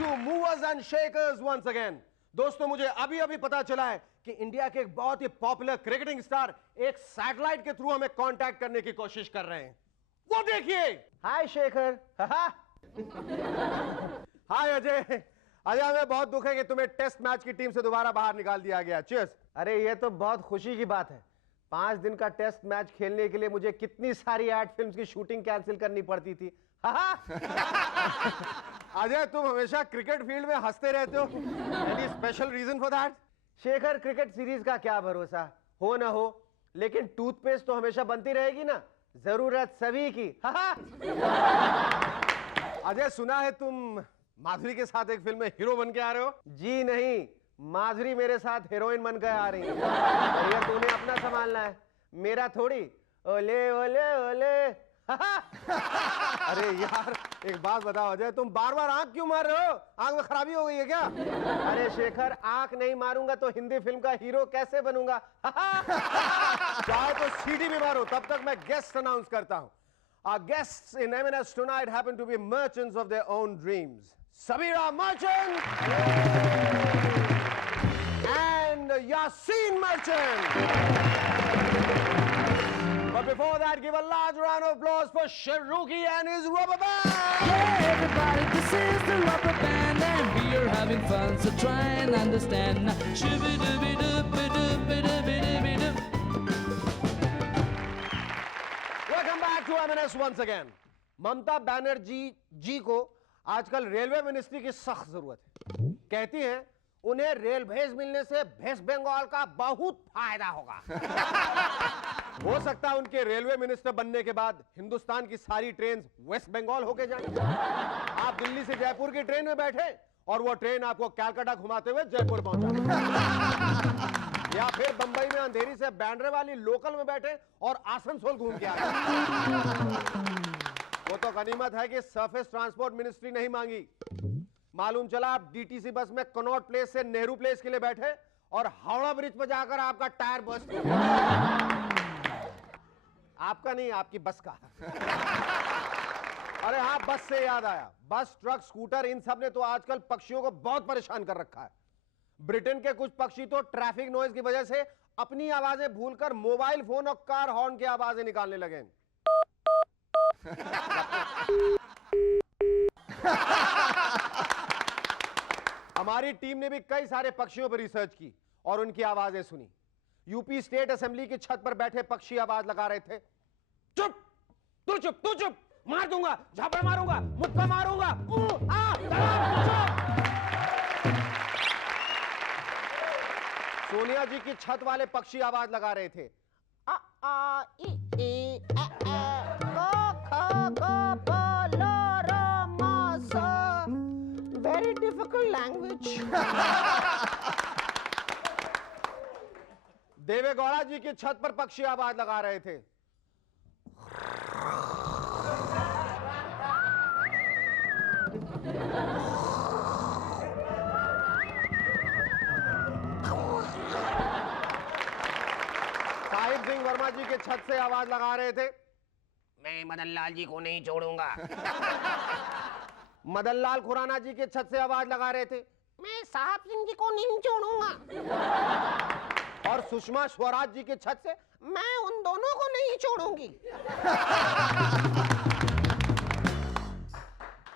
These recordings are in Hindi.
to Movers and Shakers once again. दोस्तों मुझे अभी अभी पता चला है कि इंडिया के एक बहुत ही पॉपुलर क्रिकेटिंग स्टार एक सैटेलाइट के थ्रू हमें कांटेक्ट करने की कोशिश कर रहे हैं. वो देखिए. हाय शेखर. हाय अजय. अजय हमें बहुत दुख है कि तुम्हें टेस्ट मैच की टीम से दोबारा बाहर निकाल दिया गया. चीयर्स. अरे ये तो बहुत खुशी की बात है. 5 दिन का टेस्ट मैच खेलने के लिए मुझे कितनी सारी एड फिल्म्स की शूटिंग कैंसिल करनी पड़ती थी. अजय तुम हमेशा क्रिकेट फील्ड में हंसते रहते हो. Any special reason for that? Shekhar cricket series का क्या भरोसा, हो ना हो, लेकिन टूथपेस्ट तो हमेशा बनती रहेगी ना, जरूरत सभी की. अजय सुना है तुम माधुरी के साथ एक फिल्म में हीरो बन के आ रहे हो? जी नहीं, माधुरी मेरे साथ हीरोइन बनकर आ रही है. ये तूने अपना संभालना है, मेरा थोड़ी. ओले ओले ओले. अरे यार एक बात बताओ अजय, तुम बार बार आंख क्यों मार रहे हो? आंख में खराबी हो गई है क्या? अरे शेखर, आंख नहीं मारूंगा तो हिंदी फिल्म का हीरो कैसे बनूंगा? चाहे तो सीडी भी मारो, तब तक मैं गेस्ट अनाउंस करता हूं. Our guests in M&S tonight happen to be merchants of their own dreams. Sabira Merchant and Yasin Merchant. But before that, give a large round of applause for Sharuki and his rubber band. Hey everybody, this is the rubber band and we are having fun, so try and understand. Welcome back to M&S once again. Mamata Banerjee जी को आजकल रेलवे मिनिस्ट्री की सख्त जरूरत है. कहती हैं उन्हें रेल भेज मिलने से वेस्ट बंगाल का बहुत फायदा होगा. हो सकता है उनके रेलवे मिनिस्टर बनने के बाद हिंदुस्तान की सारी ट्रेन वेस्ट बंगाल होके जाए. आप दिल्ली से जयपुर की ट्रेन में बैठे और वो ट्रेन आपको कलकत्ता घुमाते हुए जयपुर पहुंचा, या फिर बंबई में अंधेरी से बैंड्रे वाली लोकल में बैठे और आसनसोल घूम के आए. वो तो गनीमत है कि सरफेस ट्रांसपोर्ट मिनिस्ट्री नहीं मांगी. मालूम चला आप डीटीसी बस में कनॉट प्लेस से नेहरू प्लेस के लिए बैठे और हावड़ा ब्रिज पर जाकर आपका टायर बस्ट हो गया. आपका नहीं, आपकी बस का. अरे हाँ, बस से याद आया, बस ट्रक स्कूटर इन सब ने तो आजकल पक्षियों को बहुत परेशान कर रखा है. ब्रिटेन के कुछ पक्षी तो ट्रैफिक नॉइज की वजह से अपनी आवाजें भूलकर मोबाइल फोन और कार हॉर्न की आवाजें निकालने लगे. हमारी टीम ने भी कई सारे पक्षियों पर रिसर्च की और उनकी आवाजें सुनी. यूपी स्टेट असेंबली की छत पर बैठे पक्षी आवाज लगा रहे थे. चुप, तू चुप, तू चुप, मार दूंगा, झापड़ मारूंगा, मुक्का मारूंगा. सोनिया जी की छत वाले पक्षी आवाज लगा रहे थे. आ आ ई ई आ आ क ख ग प ल र म स. Very difficult language. Devegowda ji की छत पर पक्षी आवाज लगा रहे थे. साहिब सिंह वर्मा जी के छत से आवाज लगा रहे थे. मैं मदन लाल जी को नहीं छोड़ूंगा. मदन लाल खुराना जी के छत से आवाज लगा रहे थे. मैं साहब सिंह जी को नहीं छोड़ूंगा. और सुषमा स्वराज जी के छत से मैं उन दोनों को नहीं छोड़ूंगी.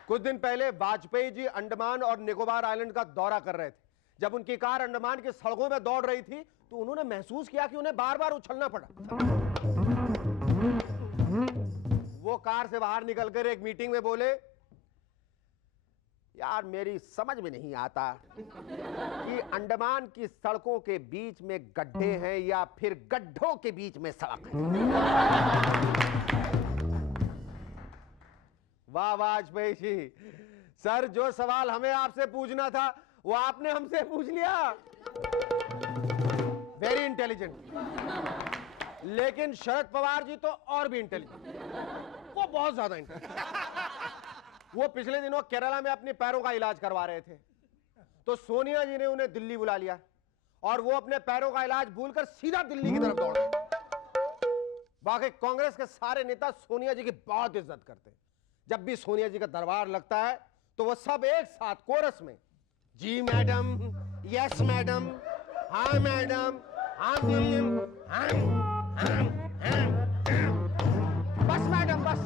कुछ दिन पहले वाजपेयी जी अंडमान और निकोबार आइलैंड का दौरा कर रहे थे. जब उनकी कार अंडमान की सड़कों में दौड़ रही थी तो उन्होंने महसूस किया कि उन्हें बार बार उछलना पड़ा. वो कार से बाहर निकलकर एक मीटिंग में बोले, यार मेरी समझ में नहीं आता कि अंडमान की सड़कों के बीच में गड्ढे हैं या फिर गड्ढों के बीच में सड़क है. वाह वाजपेयी जी, सर जो सवाल हमें आपसे पूछना था वो आपने हमसे पूछ लिया. Very intelligent. लेकिन शरद पवार जी तो और भी इंटेलिजेंट, वो बहुत ज्यादा इंटेलिजेंट. वो पिछले दिनों केरला में अपने पैरों का इलाज करवा रहे थे तो सोनिया जी ने उन्हें दिल्ली बुला लिया और वो अपने पैरों का इलाज भूलकर सीधा दिल्ली की तरफ दौड़ गए. वाकई कांग्रेस के सारे नेता सोनिया जी की बहुत इज्जत करते हैं. जब भी सोनिया जी का दरबार लगता है तो वो सब एक साथ कोरस में, जी मैडम, यस मैडम, हाँ मैडम, बस मैडम बस,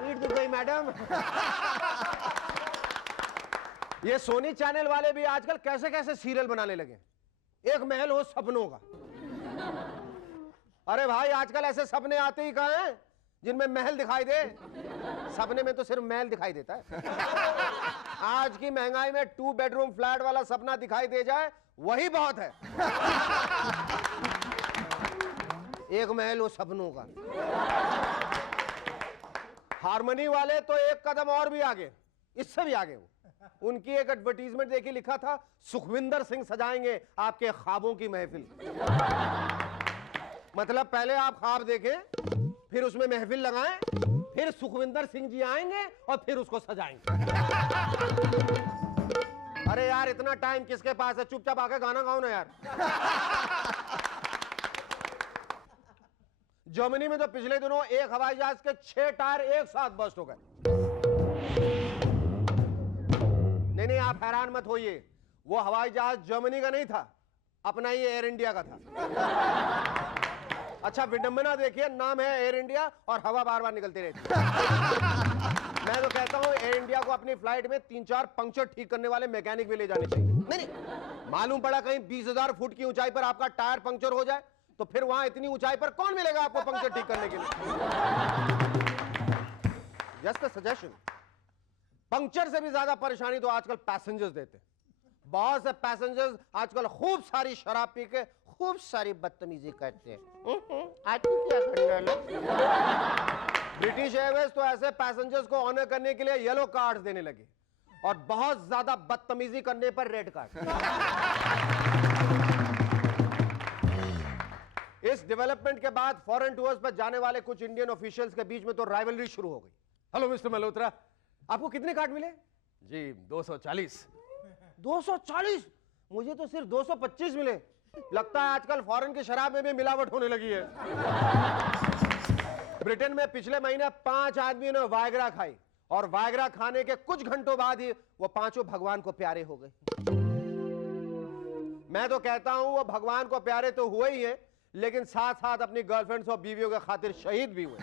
पीठ दुख गई मैडम। ये सोनी चैनल वाले भी आजकल कैसे कैसे सीरियल बनाने लगे, एक महल हो सपनों का। अरे भाई आजकल ऐसे सपने आते ही कहां हैं जिनमें महल दिखाई दे, सपने में तो सिर्फ महल दिखाई देता है। आज की महंगाई में 2 बेडरूम फ्लैट वाला सपना दिखाई दे जाए वही बहुत है। एक महल हो सपनों का। हारमोनी वाले तो एक कदम और भी आगे, इससे भी आगे। वो उनकी एक एडवर्टीजमेंट देखी, लिखा था सुखविंदर सिंह सजाएंगे आपके ख्वाबों की महफिल। मतलब पहले आप ख्वाब देखें, फिर उसमें महफिल लगाएं, फिर सुखविंदर सिंह जी आएंगे और फिर उसको सजाएंगे। अरे यार इतना टाइम किसके पास है, चुपचाप आके गाना गाओ ना यार। जर्मनी में तो पिछले दिनों एक हवाई जहाज के 6 टायर एक साथ बस्ट हो गए। नहीं आप हैरान मत होइए, वो हवाई जहाज जर्मनी का नहीं था, अपना ही एयर इंडिया का था। अच्छा विडंबना देखिए, नाम है एयर इंडिया और हवा बार बार निकलती रहती। मैं तो कहता हूं एयर इंडिया को अपनी फ्लाइट में 3-4 पंक्चर ठीक करने वाले मैकेनिक भी ले जाने चाहिए। नहीं मालूम पड़ा कहीं 20,000 फुट की ऊंचाई पर आपका टायर पंक्चर हो जाए तो फिर वहां इतनी ऊंचाई पर कौन मिलेगा आपको पंक्चर ठीक करने के लिए। Just a suggestion. पंक्चर से भी ज्यादा परेशानी तो आजकल पैसेंजर्स देते हैं। बहुत से पैसेंजर्स आजकल खूब सारी शराब पी के खूब सारी बदतमीजी करते हैं। ब्रिटिश एयरवेज तो ऐसे पैसेंजर्स को ऑनर करने के लिए येलो कार्ड्स देने लगे और बहुत ज्यादा बदतमीजी करने पर रेड कार्ड। इस डेवलपमेंट के बाद फॉरेन टूर्स पर जाने वाले कुछ इंडियन ऑफिशियल्स के बीच में तो राइवलरी शुरू हो गई। हेलो मिस्टर मल्होत्रा, आपको कितने कार्ड मिले? जी 240। 240? मुझे तो सिर्फ 225 मिले। लगता है आजकल फॉरेन की शराब में भी मिलावट होने लगी है। ब्रिटेन में पिछले महीने 5 आदमियों ने वायग्रा खाई और वायग्रा खाने के कुछ घंटों बाद ही वो पांचों भगवान को प्यारे हो गए। मैं तो कहता हूं वो भगवान को प्यारे तो हुए ही हैं, लेकिन साथ साथ अपनी गर्लफ्रेंड्स और बीवियों के खातिर शहीद भी हुए।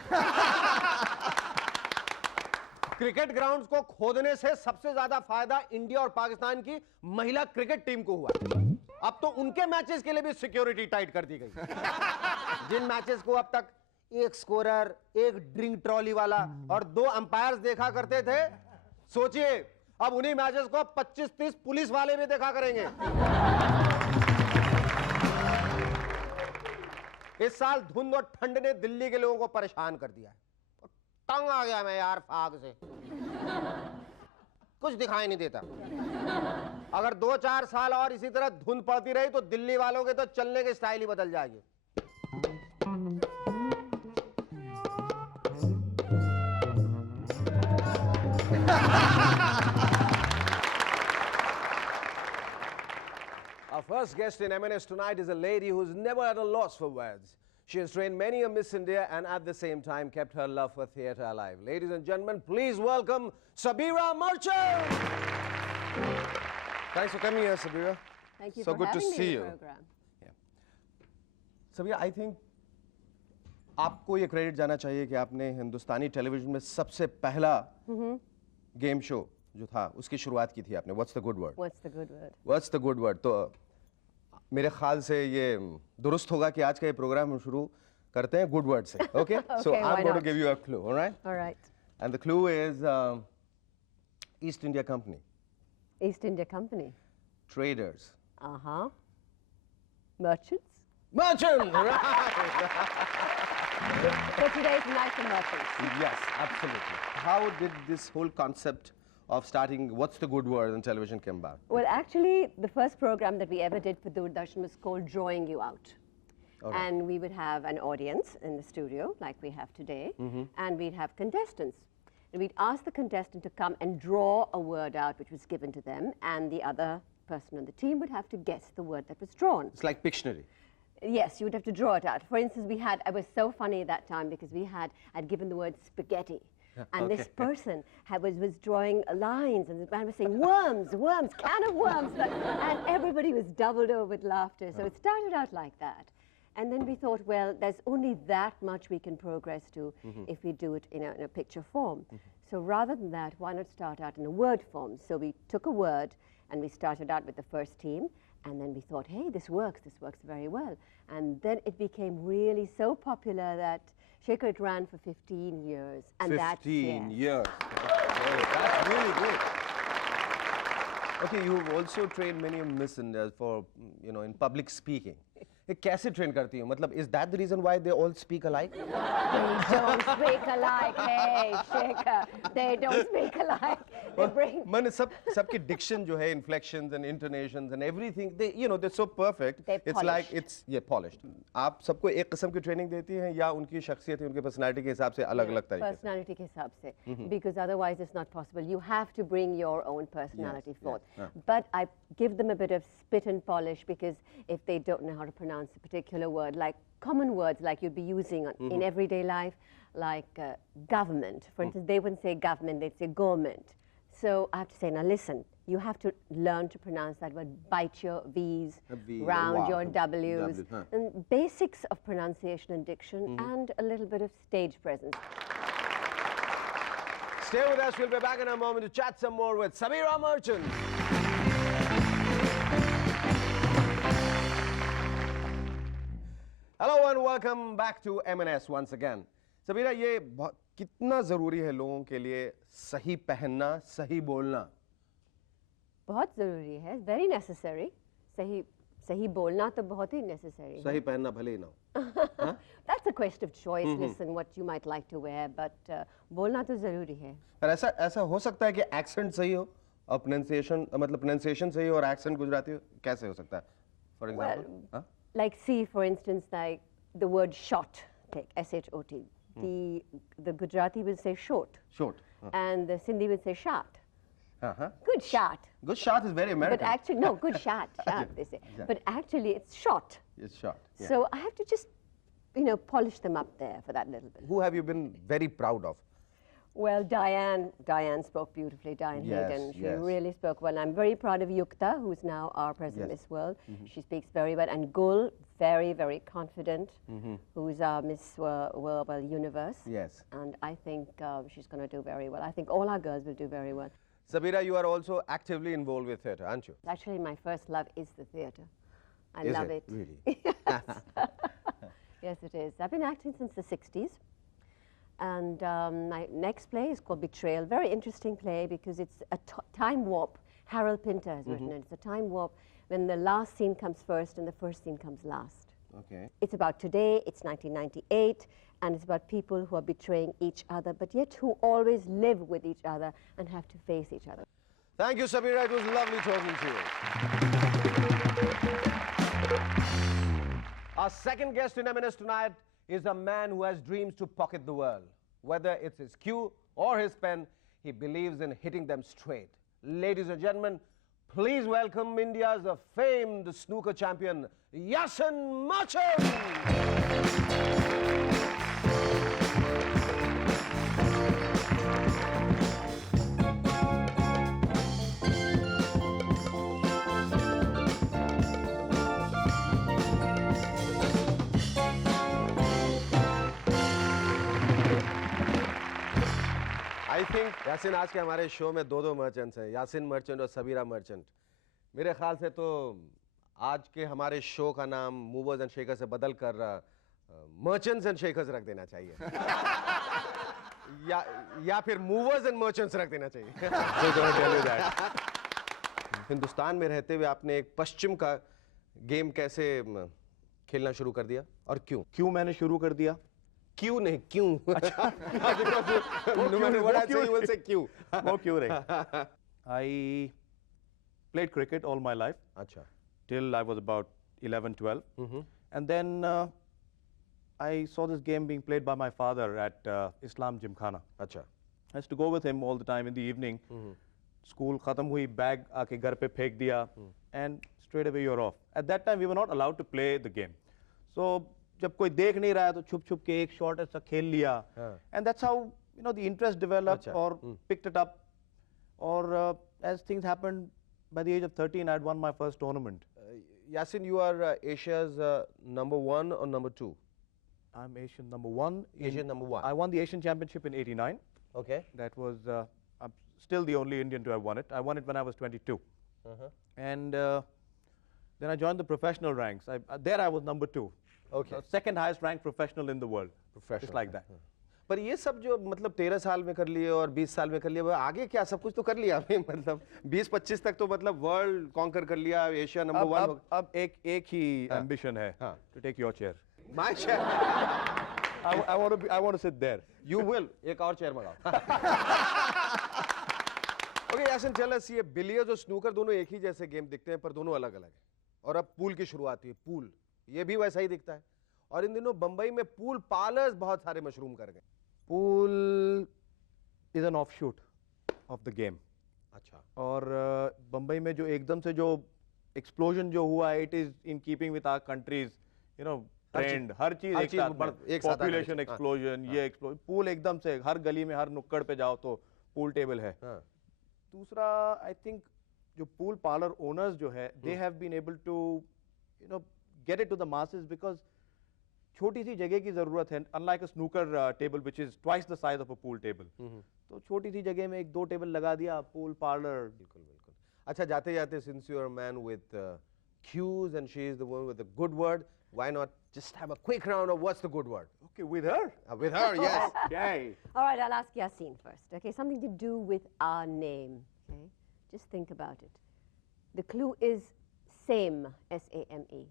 क्रिकेट ग्राउंड्स को खोदने से सबसे ज्यादा फायदा इंडिया और पाकिस्तान की महिला क्रिकेट टीम को हुआ। अब तो उनके मैचेस के लिए भी सिक्योरिटी टाइट कर दी गई। जिन मैचेस को अब तक एक स्कोरर, एक ड्रिंक ट्रॉली वाला और 2 अंपायर्स देखा करते थे, सोचिए अब उन्हीं मैचेस को 25-30 पुलिस वाले भी देखा करेंगे। इस साल धुंध और ठंड ने दिल्ली के लोगों को परेशान कर दिया है। तंग आ गया मैं यार फाग से, कुछ दिखाई नहीं देता। अगर 2-4 साल और इसी तरह धुंध पड़ती रही तो दिल्ली वालों के तो चलने की स्टाइल ही बदल जाएगी। Our first guest in M&S tonight is a lady who's never at a loss for words. She has trained many a Miss India and at the same time kept her love for theatre alive. Ladies and gentlemen, please welcome Sabira Merchant. Thanks for coming here, Sabira. Thank you So for good to having me see in you. the program. Sabira, I think आपको ये क्रेडिट जाना चाहिए कि आपने हिंदुस्तानी टेलीविजन में सबसे पहला गेम शो जो था उसकी शुरुआत की थी आपने। What's the good word? What's the good word? What's the good word? तो मेरे ख्याल से ये दुरुस्त होगा कि आज का ये प्रोग्राम हम शुरू करते हैं गुड वर्ड से। Okay? So Okay, I'm why going to not? give you a clue, all right? All right. And the clue is East India Company, East India Company. traders. Uh-huh. Merchants. Merchant! Right! So today's night for merchants. Yes, absolutely. How did this whole concept of starting What's the Good Word on television come about? Well, actually, the first program that we ever did for Doordarshan was called Drawing You Out. All right. And we would have an audience in the studio, like we have today, and we'd have contestants. And we'd ask the contestant to come and draw a word out which was given to them, and the other person on the team would have to guess the word that was drawn. It's like Pictionary. Yes, you would have to draw it out. For instance, I was so funny that time because I'd given the word spaghetti. And this person was drawing lines, and the man was saying, worms, worms, can of worms. And everybody was doubled over with laughter. So it started out like that. And then we thought, well, there's only that much we can progress to if we do it in a picture form. So rather than that, why not start out in a word form? So we took a word, and we started out with the first team. And then we thought, hey, this works very well. And then it became really so popular that Shekhar, it ran for 15 years. And 15 that's, years. That's really good. Okay, you've also trained many Miss Indias for, in public speaking. ये कैसे ट्रेन करती हो? मतलब is that the reason why they all speak alike? They don't speak alike. Hey, Shekhar, they don't speak alike. They bring. मैंने सबकी diction जो है, inflections and intonations and everything, they're so perfect. They're It's like polished. आप सबको एक किस्म की ट्रेनिंग देती हैं या उनकी शख्सियत है, उनके personality के हिसाब से अलग-अलग तरीके से? Personality के हिसाब से, because otherwise it's not possible. You have to bring your own personality forth. But I give them a bit of spit and polish, because if they don't know how to pronounce a particular word, like common words like you'd be using in everyday life, like government. For instance, they wouldn't say government, they'd say government. So I have to say, now listen, you have to learn to pronounce that word, bite your V's, round your W's, and basics of pronunciation and diction, and a little bit of stage presence. Stay with us, we'll be back in a moment to chat some more with Sameera Merchant. Hello and welcome back to M&S once again. Sameera, ये कितना ज़रूरी है लोगों के लिए सही पहनना, सही बोलना? बहुत ज़रूरी है, very necessary. सही बोलना तो बहुत ही necessary है. सही पहनना भले ही ना हो. That's a question of choice. Listen, what you might like to wear, but बोलना तो ज़रूरी है. पर ऐसा हो सकता है कि accent सही हो और pronunciation सही हो और accent गुजराती हो? कैसे हो सकता है? For example? Well, like see, for instance, like the word shot, take S-H-O-T. The Gujarati will say short. Short. And the Sindhi will say shot. Good shot. Good shot is very American. But actually, no, good shot, shot, they say. But actually, it's shot. It's shot. Yeah. So I have to just, polish them up there for that little bit. Who have you been very proud of? Well, Diane spoke beautifully, Diane Hayden. She really spoke well. I'm very proud of Yukta, who's now our President Miss World. She speaks very well. And Gul, very, very confident, who's our Miss World Universe. Yes. And I think she's going to do very well. I think all our girls will do very well. Sameera, you are also actively involved with theatre, aren't you? Actually, my first love is the theatre. I Is love it? it. Really? Yes. Yes, it is. I've been acting since the 60s. And my next play is called Betrayal. Very interesting play because it's a time warp. Harold Pinter has written it. It's a time warp when the last scene comes first and the first scene comes last. Okay. It's about today, it's 1998, and it's about people who are betraying each other, but yet who always live with each other and have to face each other. Thank you, Sameera. It was lovely talking to you. Our second guest in M&S tonight is a man who has dreams to pocket the world. Whether it's his cue or his pen, he believes in hitting them straight. Ladies and gentlemen, please welcome India's famed snooker champion, Yasin Merchant. I think Yasin आज के हमारे शो में दो मर्चेंट्स हैं, यासिन मर्चेंट और सबीरा मर्चेंट. मेरे ख्याल से तो आज के हमारे शो का नाम मूवर्स एंड शेकर्स से बदल कर मर्चेंट्स एंड शेकर्स रख देना चाहिए. या फिर मूवर्स एंड मर्चेंट्स रख देना चाहिए. हिंदुस्तान में रहते हुए आपने एक पश्चिम का गेम कैसे खेलना शुरू कर दिया और क्यों मैंने शुरू कर दिया? क्यों नहीं क्यों? No matter what I say, you will say क्यों. वो क्यों रही? I played cricket all my life. अच्छा. Till I was about 11, 12. And then I saw this game being played by my father at Islam Gymkhana. अच्छा. I used to go with him all the time in the evening. School khatam hui, bag aake ghar pe phek diya, and straight away you're off. At that time we were not allowed to play the game. So जब कोई देख नहीं रहा है तो छुप छुप के एक शॉट ऐसा खेल लिया. And that's how you know, the interest developed Acha. or picked it up, or as things happened, by the age of 13, I had won my first tournament. Yasin, you are Asia's number 1 or number 2? I'm Asian number 1. Asian number 1. I won the Asian Championship in '89. Okay. That was, I'm still the only Indian to have won it. I won it when I was 22. And then I joined the professional ranks. There I was number 2. Okay. Second highest ranked professional in the world. Professional. Just like that. पर ये सब जो मतलब 13 साल में कर लिए और 20 साल में कर लिया, वो आगे क्या सब कुछ तो कर लिया आपने, मतलब 20-25 तक तो मतलब वर्ल्ड कॉन्कर कर लिया, एशिया नंबर 1. अब एक ही ambition है, to take your chair. My chair. I want to sit there. You will. एक और चेयर मंगाओ. Okay, यासिन, tell us, ये बिलियर्ड्स और स्नूकर दोनों एक ही जैसे गेम दिखते हैं, पर दोनों अलग अलग हैं. और अब पूल की शुरुआत हुई. पूल ये भी वैसा ही दिखता है. और इन दिनों बंबई में पूल पार्लर्स बहुत सारे मशरूम कर गए. Pool is an offshoot of the game. अच्छा. और बम्बई में जो एकदम से जो explosion जो हुआ, it is in keeping with our country's, you know, trend. हर चीज एक साथ में. Population explosion, ये explosion. Pool एकदम से हर गली में, हर नुक्कड़ पे जाओ तो pool table है. दूसरा, I think जो pool parlor owners जो है, they have been able to, you know, get it to the masses because छोटी सी जगह की जरूरत है, unlike a snooker table which is twice the size of a pool table. तो छोटी सी जगह में 1-2 टेबल लगा दिया, pool parlor. बिल्कुल बिल्कुल. अच्छा, जाते जाते, since you are a man with cues and she is the one with the good word, why not just have a quick round of what's the good word? Okay, with her? With her, yes. Okay. All right, I'll ask Yasin first. Okay, something to do with our name. Okay, just think about it. The clue is same, S-A-M-E.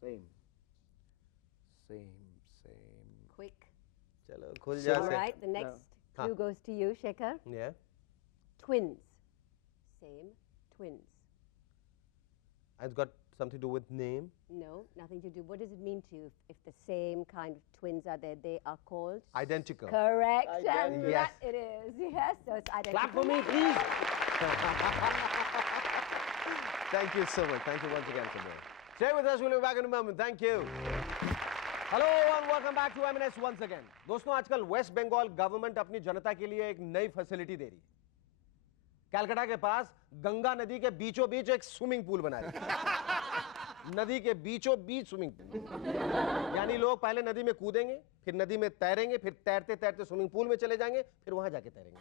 Same. Quick. चलो खुल जा. All right, the next clue goes to you, Shekhar. Yeah. Twins. Same, twins. It's got something to do with name. No, nothing to do. What does it mean to you if the same kind of twins are there? They are called? Identical. Correct. And Yes. that it is. Yes, so it's identical. Clap for me, please. Thank you so much. Thank you once again, Kabir. Stay with us. We'll be back in a moment. Thank you. Hello and welcome back to M&S once again. दोस्तों, आजकल वेस्ट बंगाल गवर्नमेंट अपनी जनता के लिए एक नई फैसिलिटी दे रही है. कलकत्ता के पास गंगा नदी के बीचों बीच एक स्विमिंग पूल बना रही है. नदी के बीचों बीच स्विमिंग पूल. यानी लोग पहले नदी में कूदेंगे, फिर नदी में तैरेंगे, फिर तैरते तैरते स्विमिंग पूल में चले जाएंगे, फिर वहां जाके तैरेंगे.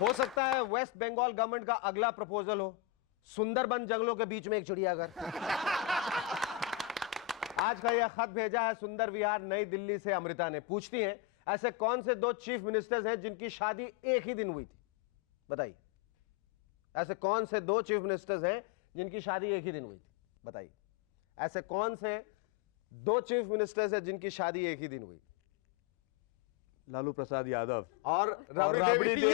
हो सकता है वेस्ट बंगाल गवर्नमेंट का अगला प्रपोजल हो सुंदरबन जंगलों के बीच में एक चिड़ियाघर. आज का यह खत भेजा है सुंदर विहार नई दिल्ली से अमृता ने. पूछती हैं, ऐसे कौन से 2 चीफ मिनिस्टर्स हैं जिनकी शादी एक ही दिन हुई थी? बताइए. ऐसे कौन से 2 चीफ मिनिस्टर्स हैं जिनकी शादी एक ही दिन हुई थी? बताइए. ऐसे कौन से 2 चीफ मिनिस्टर्स हैं जिनकी शादी एक ही दिन हुई? लालू प्रसाद यादव और राबड़ी देवी.